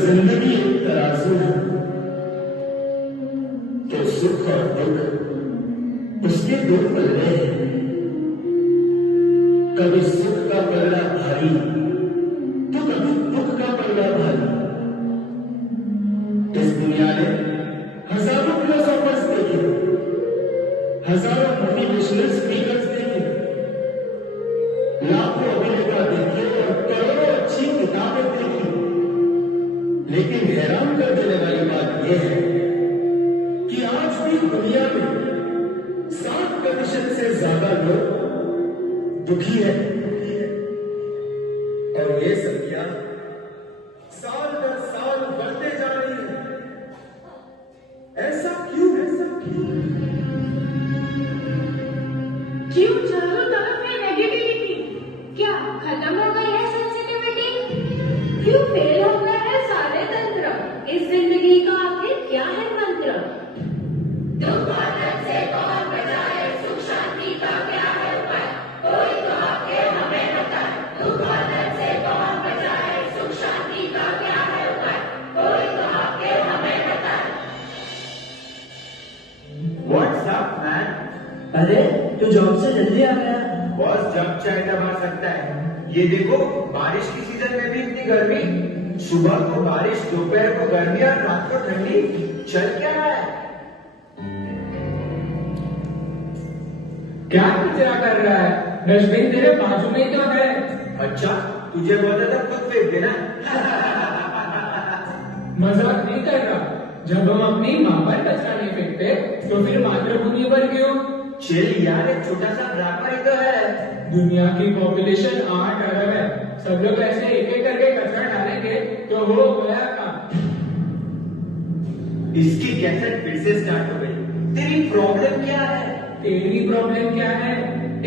जिंदगी एक तराजू है तो सुख और दुख उसके दो पल्ले हैं। कभी सुख का पल्ला भारी तो कभी दुख का पल्ला भारी। इस दुनिया ने हजारों फिलोसोफर्स देखे, हजारों मोटिवेशनल स्पीकर्स देखे, लाखों अभिनेता देखे और करोड़ों अच्छी किताबें देखी, लेकिन हैरान कर देने वाली बात यह है कि आज भी दुनिया में 60% से ज्यादा लोग दुखी है और ये संख्या साल दर साल बढ़ते जा रही है। ऐसा क्यों? क्यों चारों तरफ है नेगेटिविटी? क्या खत्म हो गई है सेंसिटिविटी? क्यों फेल हो गए हैं सारे तंत्र? इस जिंदगी का आखिर क्या है मंत्र? दुख और दर्द से कौन बचाए, सुख शांति का क्या है उपाय? कोई तो आके हमें बताए। दुख और दर्द से कौन बचाए, सुख शांति का क्या है उपाय? कोई तो आके हमें बताए। What's up, man? अरे तू जॉब से जल्दी आ गया। बॉस जब चाहे तब आ सकता है। ये देखो, बारिश की सीजन में भी इतनी गर्मी। सुबह को बारिश, दोपहर को गर्मी और रात को ठंडी। चल क्या रहा है? क्या कचरा कर रहा है? डस्टबिन तेरे बाजू में ही तो है। अच्छा, तुझे बोलता था खुद फेंक देना। मजाक नहीं कर रहा। जब हम अपनी माँ पर कचरा नहीं फेंकते तो फिर मातृभूमि पर क्यों? चिल यार, एक छोटा सा ड्रामा ही तो है। दुनिया की पॉपुलेशन 8 अरब है। सब लोग ऐसे एक एक करके कचरा डालेंगे तो हो गया काम। इसकी कैसेट फिर से स्टार्ट हो गई। तेरी प्रॉब्लम क्या है? तेरी प्रॉब्लम क्या है?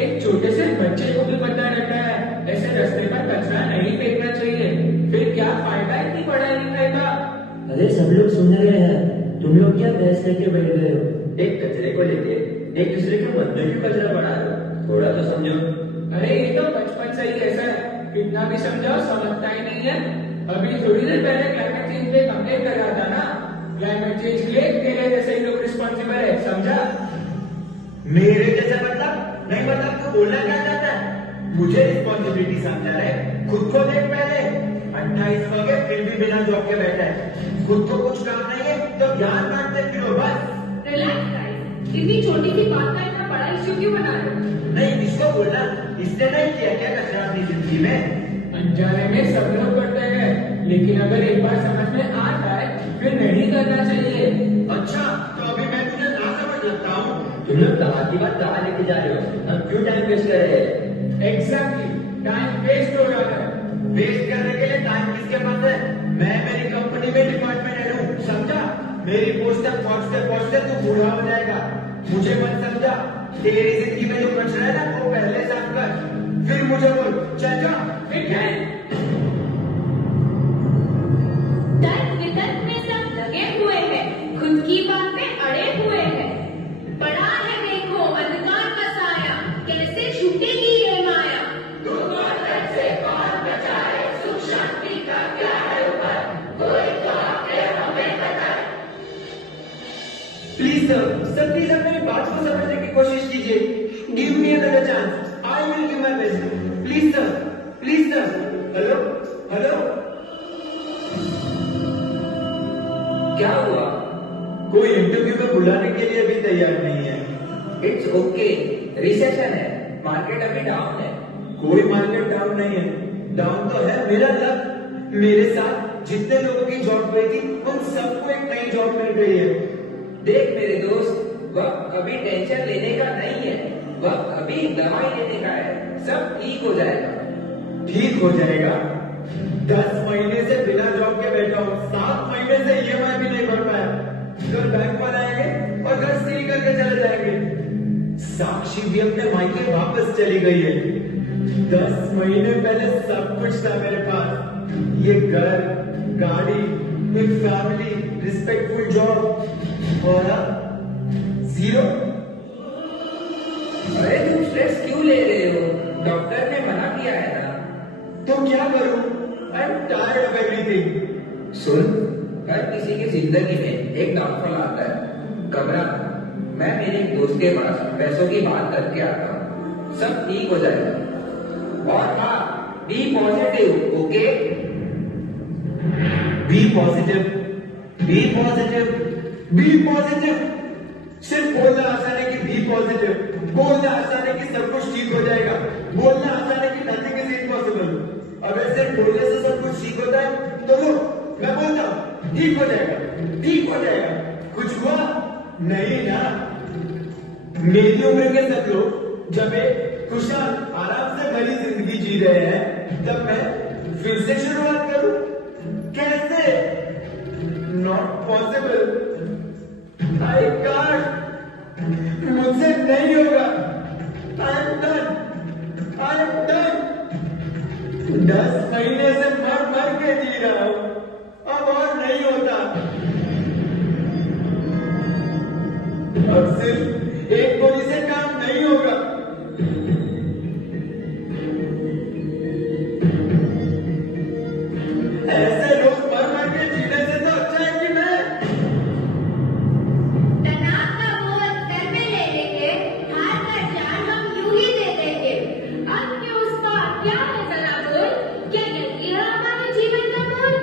एक छोटे से बच्चे को भी पता रहता है ऐसे रास्ते पर कचरा नहीं फेंकना चाहिए। फिर क्या फायदा इतनी पढ़ाई लिखाई का? अरे सब लोग सुन रहे हैं, तुम लोग क्या बहस लेके बैठ गए हो? एक कचरे को लेके एक दूसरे के मन में क्यों कचरा बढ़ा रहे हो? थोड़ा तो समझो। अरे ये तो बचपन से ही ऐसा है, कितना भी समझाओ समझता ही नहीं है। अभी थोड़ी देर पहले क्लाइमेट चेंज पे कंप्लेन कर रहा था ना। क्लाइमेट चेंज के लिए तेरे जैसे ही लोग रिस्पॉन्सिबल है, समझा? मेरे जैसा मतलब नहीं, मतलब तू बोलना क्या चाहता है? मुझे रिस्पॉन्सिबिलिटी समझा रहे? खुद को देख पहले। 28 हो गए फिर भी बिना जॉब के बैठा है। खुद को कुछ काम नहीं है तो ज्ञान बांटते फिरो बस। रिलैक्स गाइस, इतनी छोटी सी बात का इतना बड़ा इश्यू क्यों बना रहे हो? नहीं, इसको बोलना, इसने नहीं किया क्या कचरा अपनी जिंदगी में? अनजाने में सब लोग करते हैं, लेकिन अगर एक बार समझ में आ जाए फिर नहीं करना चाहिए। अच्छा, तो अभी मैं तुझे ना समझ लगता हूँ? तुम लोग कहाँ की बात कहाँ लेके जा रहे हो? हम क्यों टाइम वेस्ट कर रहे हैं? एग्जैक्टली, टाइम वेस्ट हो रहा है। वेस्ट करने के लिए टाइम किसके पास है? मैं मेरी कंपनी में डिपार्टमेंट हेड हूँ, समझा? मेरी पोस्ट तक पहुँचते पहुँचते तू बूढ़ा हो जाएगा। मुझे मत समझा। तेरी जिंदगी में जो कचरा है ना वो पहले साफ कर, फिर मुझे बोल। चल जा। तर्क वितर्क में सब लगे हुए हैं, खुद की बात पे अड़े हुए हैं। बड़ा है देखो अंधकार का साया, कैसे छूटेगी ये माया? दुख और दर्द से कौन बचाए, सुख शांति का क्या है उपाय? कोई तो आके हमें बताए। प्लीज सर, प्लीज आप मेरी बात को समझने की कोशिश कीजिए। Give me another chance, I will give my best. Please sir, please sir. Hello hello, क्या हुआ? कोई इंटरव्यू में बुलाने के लिए भी तैयार नहीं है। इट्स ओके, रिसेशन है, मार्केट अभी डाउन है। कोई मार्केट डाउन नहीं है। डाउन तो है मेरा लक। मेरे साथ जितने लोगों की जॉब गई थी उन सबको एक नई जॉब मिल गई है। देख मेरे दोस्त, वक्त अभी टेंशन लेने का नहीं है, वक्त अभी दवाई लेने का है। सब ठीक हो जाएगा। ठीक हो जाएगा? 10 महीने से बिना जॉब के बैठा हूँ, 7 महीने से EMI भी नहीं भर पाया। कल बैंक वाले आएंगे और घर सील करके चले जाएंगे। साक्षी भी अपने मायके वापस चली गई है। 10 महीने पहले सब कुछ था मेरे पास, ये घर, गाड़ी, एक फैमिली, रिस्पेक्टफुल जॉब, और अब 0। अरे तुम स्ट्रेस क्यों ले रहे हो? डॉक्टर ने मना किया है ना। तो क्या करूं? I am tired of everything. सुन, हर किसी की जिंदगी में एक डाउनफॉल आता है। घबरा, मैं मेरे एक दोस्त के पास पैसों की बात करके आता हूँ, सब ठीक हो जाएगा। और हाँ, be positive, okay? Be positive, be positive, be positive. सिर्फ बोलना आसान है कि बी पॉजिटिव, बोलना आसान है कि सब कुछ ठीक हो जाएगा, बोलना आसान है कि नथिंग इज इम्पॉसिबल। अगर सिर्फ बोलने से सब कुछ ठीक होता है तो लो, मैं बोलता हूँ ठीक हो जाएगा, ठीक हो जाएगा। कुछ हुआ नहीं ना। मेरी उम्र के सब लोग जब एक खुशहाल आराम से भरी जिंदगी जी रहे हैं, तब मैं फिर से शुरुआत करूं? कैसे? Not possible. आई कांट, मुझसे नहीं होगा। I am done, I am done. 10 महीने से मर मर के जी रहा हूं, अब और नहीं होता। अब सिर्फ एक गोली से काम नहीं होगा। ऐसे लोग मर मर के जीने से तो अच्छा है कि मैं तनाव का बोझ सर पे ले लेके हार कर जान हम यूं ही दे देंगे। अब के उस पार क्या है जरा बोल, क्या यही है हमारे जीवन का मोल?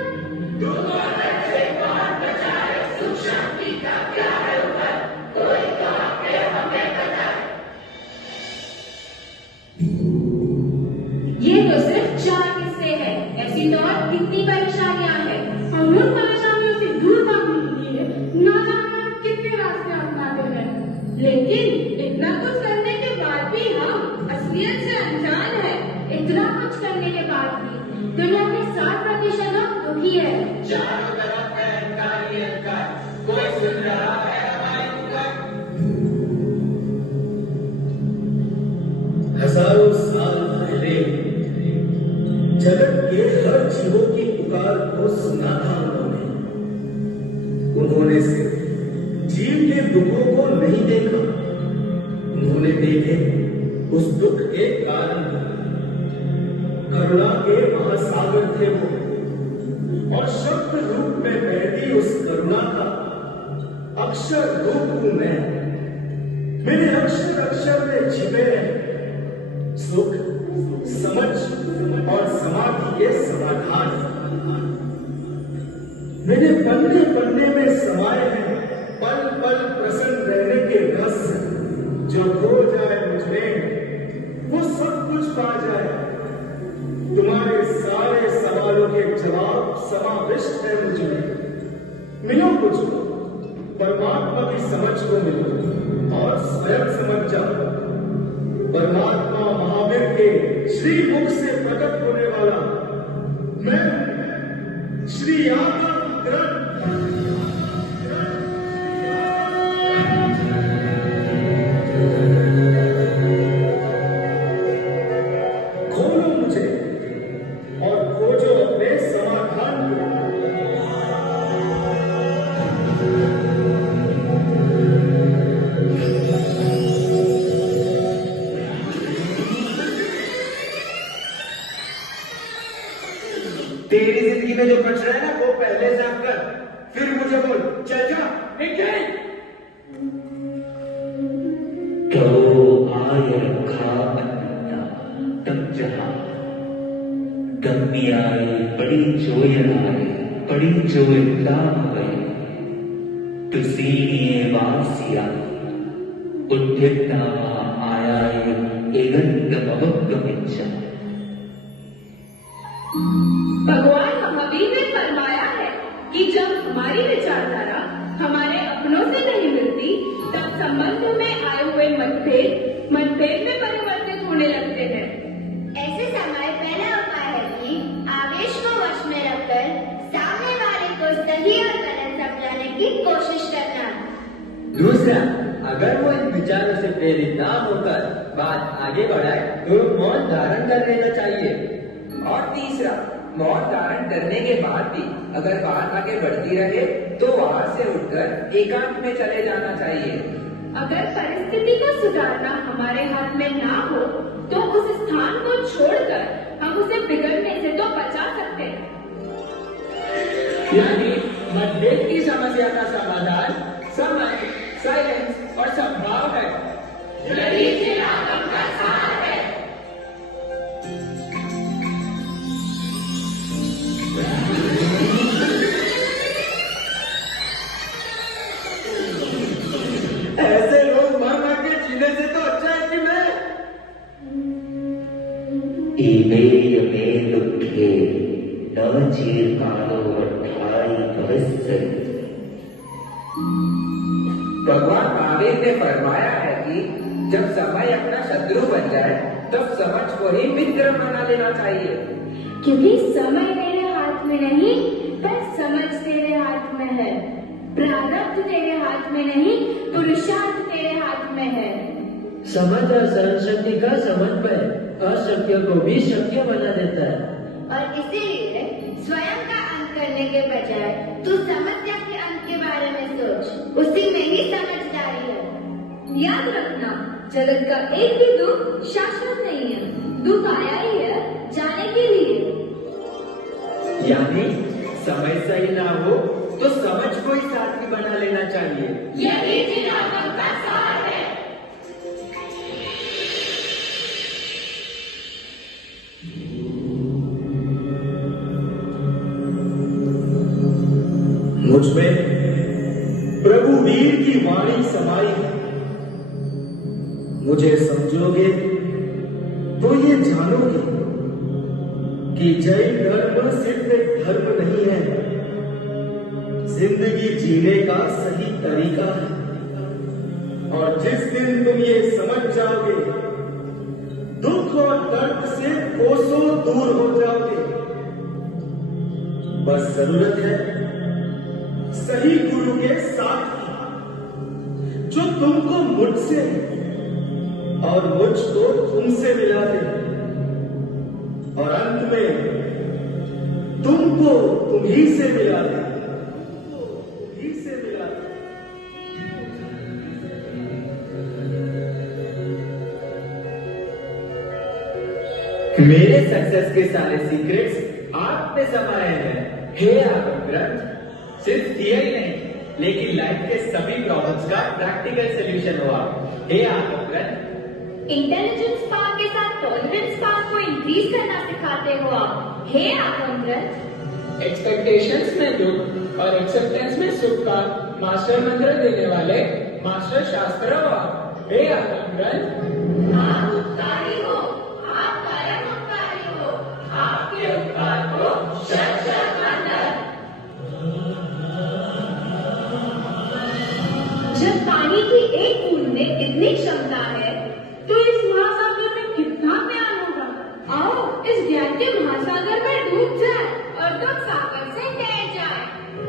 ये तो सिर्फ 4 किस्से हैं, ऐसी तो और कितनी परेशानियां हैं। और उन परेशानियों से दूर भागने के लिए ना जाने कितने रास्ते अपनाते हैं, लेकिन इतना कुछ करने के बाद भी हम असलियत से अनजान है। इतना कुछ करने के बाद भी दुनिया के 60% लोग दुखी है। चारों तरफ है इनकार ही इनकार, कोई सुन रहा है हमारी पुकार। हजारों साल पहले जगत के हर जीवों की पुकार को सुना था उन्होंने सिर्फ जीव के दुखों को नहीं देखा, उन्होंने देखे उस दुख के कारण। करुणा के महासागर थे वो, और शब्द रूप में बहती उस करुणा का अक्षर रूप हूं मैं। मेरे अक्षर अक्षर में छिपे हैं सुख, समझ और समाधि के समाधान। मेरे पन्ने पन्ने में समाये हैं पल पल प्रसन्न रहने के रस। जो खो जाए मुझमें वो सब कुछ पा जाए। तुम्हारे सारे सवालों के जवाब समाविष्ट है मुझमें। मिलो मुझको, परमात्मा की समझ को मिलो और स्वयं समझ जाओ। परमात्मा महावीर के श्री मुख से प्रकट होने वाला मैं श्री आत्मा खोलो मुझे और खोजो अपने समाधान को। तेरी जिंदगी में जो बच रहा है ना वो पहले साफ कर, फिर मुझे बोल। चल जा। निखिल, तो आय रखा अन्नता तब जहा गम्मी आए बड़ी जोयन आए बड़ी जोयता भय तुसीनिये वासिया उद्धिता आयाय एगंत मवक्कमिच्चा। भगवान महावीर ने फरमाया है कि जब हमारी विचारधारा हमारे अपनों से नहीं मिलती, तब संबंध में आए हुए मतभेद में परिवर्तित होने लगते हैं। ऐसे समय पहला उपाय है कि आवेश को वश में रखकर सामने वाले को सही और गलत समझाने की कोशिश करना। दूसरा, अगर वो इन विचारों से प्रेरित ना होकर बात आगे बढ़ाए तो मौन धारण कर लेना चाहिए। और तीसरा, मौन धारण करने के बाद भी अगर बात आगे बढ़ती रहे तो वहां से उठकर एकांत में चले जाना चाहिए। अगर परिस्थिति को सुधारना हमारे हाथ में ना हो, तो उस स्थान को छोड़कर हम उसे बिगड़ने से तो बचा सकते हैं। यानी मतभेद की समस्या का समाधान समय, साइलेंस और संभाव है। यही चिरागम का सार है। ऐसे लोग मर मर के जीने से तो अच्छा है कि मैं इमे यमे दुखे न चिरकालो अठाई सहस्र। भगवान महावीर ने फरमाया है कि जब समय अपना शत्रु बन जाए तब समझ को ही मित्र बना लेना चाहिए। क्योंकि समय मेरे हाथ में नहीं पर समझ तेरे हाथ में है। प्रारब्ध तेरे हाथ में नहीं पुरुषार्थ तेरे हाथ में है। समझ और सहन शक्ति का समन्वय अशक्य को भी शक्य बना देता है। और इसीलिए स्वयं का अंत करने के बजाय तू समस्या के अंत के बारे में सोच, उसी में ही समझदारी है। याद रखना, जगत का एक भी दुख शाश्वत नहीं है। दुख आया ही है जाने के लिए। यानी समय सही ना हो तो समझ को ही साथी बना लेना चाहिए। यही चिरागम का सार है। मुझ में प्रभु वीर की वाणी समाई है। मुझे समझोगे तो ये जानोगे कि जैन धर्म सिर्फ एक धर्म नहीं है, जिंदगी जीने का सही तरीका है। और जिस दिन तुम ये समझ जाओगे, दुख और दर्द से कोसों दूर हो जाओगे। बस जरूरत है सही गुरु के साथ की, जो तुमको मुझसे और मुझको तुमसे मिला दे, और अंत में तुमको तुम्ही से मिला दे। तुम्ही से मिला दे। मेरे सक्सेस के सारे सीक्रेट्स आप में समाये हैं। हे आगम ग्रंथ, सिर्फ थियरी नहीं लेकिन लाइफ के सभी प्रॉब्लम्स का प्रैक्टिकल सॉल्यूशन हो आप। हे आगम ग्रंथ, इंटेलिजेंस पावर के साथ टॉलरेंस पावर को इंक्रीज करना सिखाते हो आप। हे आगम ग्रंथ, एक्सपेक्टेशंस में दुख और एक्सेप्टेंस में सुख का मास्टर मंत्र देने वाले मास्टर शास्त्र हो आप। हे आगम ग्रंथ, आप उपकारी हो, आप परम उपकारी हो, आपके उपकार को शत शत वंदन। जब पानी की एक बूंद में इतनी क्षमता है तो इस महासागर में कितना ज्ञान होगा। आओ इस ज्ञान के महासागर में डूब जाए और दुख सागर से तैर जाए।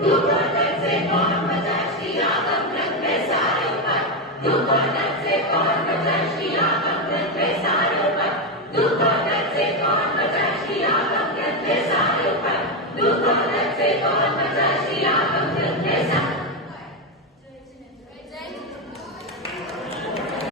दुख और दर्द से कौन बचाए, श्री आगम ग्रंथ में सारे ऊपर। दुख और दर्द से कौन बचाए, श्री आगम ग्रंथ में सारे ऊपर। दुख और दर्द से कौन बचाए, श्री आगम ग्रंथ में सारे ऊपर। दुख और दर्द से कौन बचाए।